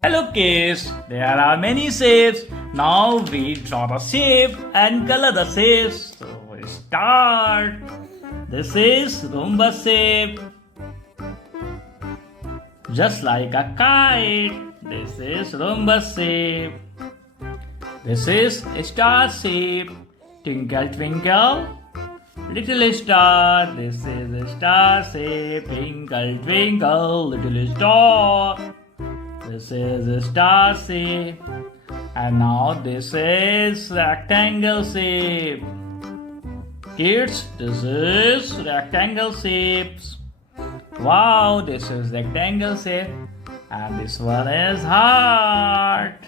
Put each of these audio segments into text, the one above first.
Hello kids, there are many shapes. Now we draw the shape and color the shapes. So we start. This is rhombus shape. Just like a kite. This is rhombus shape. This is a star shape. Twinkle twinkle, little star. This is a star shape. Twinkle twinkle, little star. This is a star shape. And now this is rectangle shape. Kids, this is rectangle shapes. Wow, this is rectangle shape. And this one is heart.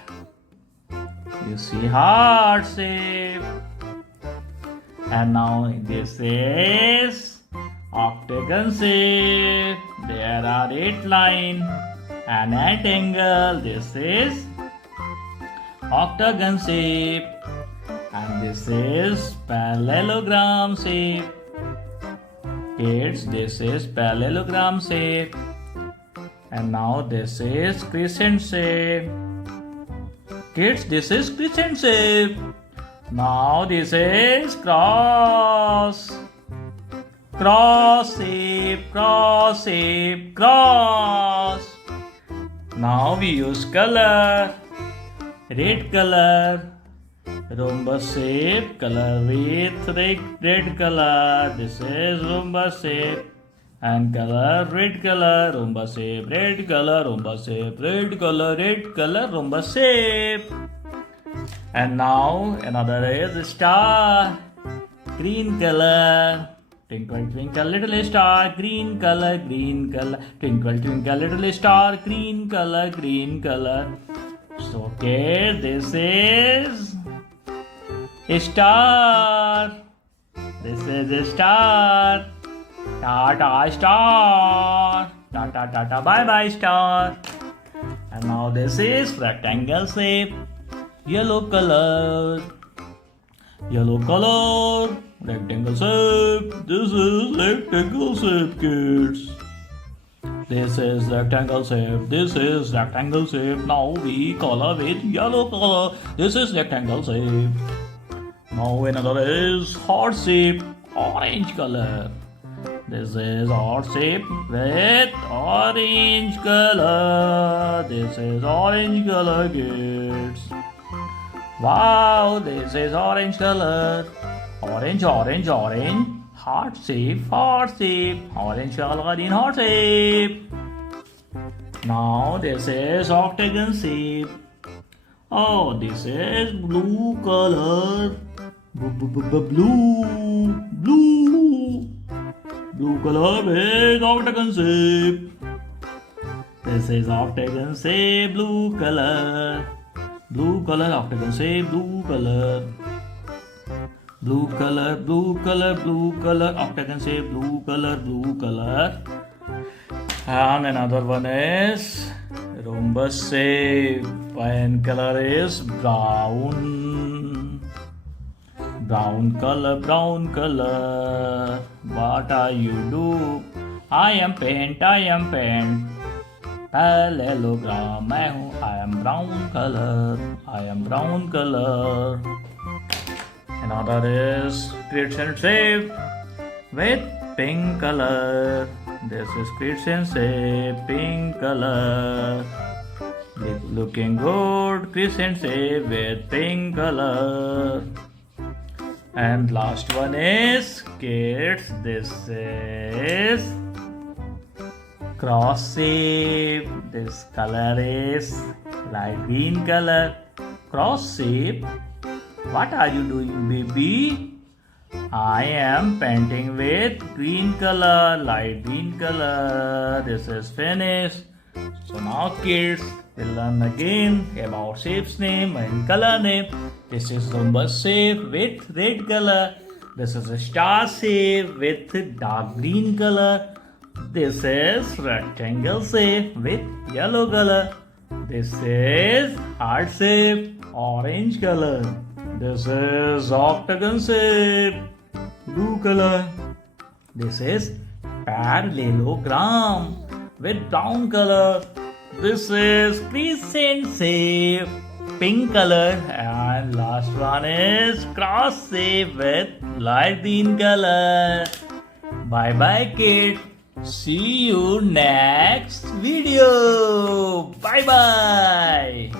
You see heart shape. And now this is octagon shape. There are 8 lines. And at angle, this is octagon shape, and this is parallelogram shape. Kids, this is parallelogram shape, and now this is crescent shape. Kids, this is crescent shape. Now this is cross. Cross shape, cross shape, cross. Now we use color. Red color. Rhombus shape. Color with red color. This is rhombus shape. And color red color. Rhombus shape. Red color. Rhombus shape. Red color. Red color. Rhombus shape. And now another is star. Green color. Twinkle, twinkle, little star, green color, green color. Twinkle, twinkle, little star, green color, green color. So, okay, this is a star. This is a star. Ta-ta, star. Ta-ta, bye-bye, star. And now this is rectangle shape. Yellow color. Yellow color. Rectangle shape. This is rectangle shape, kids. This is rectangle shape. This is rectangle shape. Now we color with yellow color. This is rectangle shape. Now another is heart shape. Orange color. This is heart shape with orange color. This is orange color, kids. Wow, this is orange color. Orange, orange, orange. Heart shape, heart shape. Orange color in heart shape. Now this is octagon shape. Oh, this is blue color. Blue, blue. Blue color with octagon shape. This is octagon shape, blue color. Blue color, octagon shape, blue color. Blue color, blue color, blue color, octagon shape, blue color, blue color. And another one is rhombus shape. And color is brown. Brown color, brown color. What are you do? I am paint, I am paint. Parallelogram मैं हूँ. I am brown color. I am brown color. Another is crescent shape with pink color. This is crescent shape, pink color. Looking good, crescent shape with pink color. And last one is kids. This is cross shape. This color is light green color. Cross shape. What are you doing, baby? I am painting with green color, light green color. This is finished. So now kids will learn again about shape's name and color name. This is rhombus shape with red color. This is a star shape with dark green color. This is rectangle shape with yellow color. This is heart shape, orange color. This is octagon shape, blue color. This is parallelogram with brown color. This is crescent shape, pink color, and last one is cross shape with light green color. Bye bye kids. See you next video. Bye bye.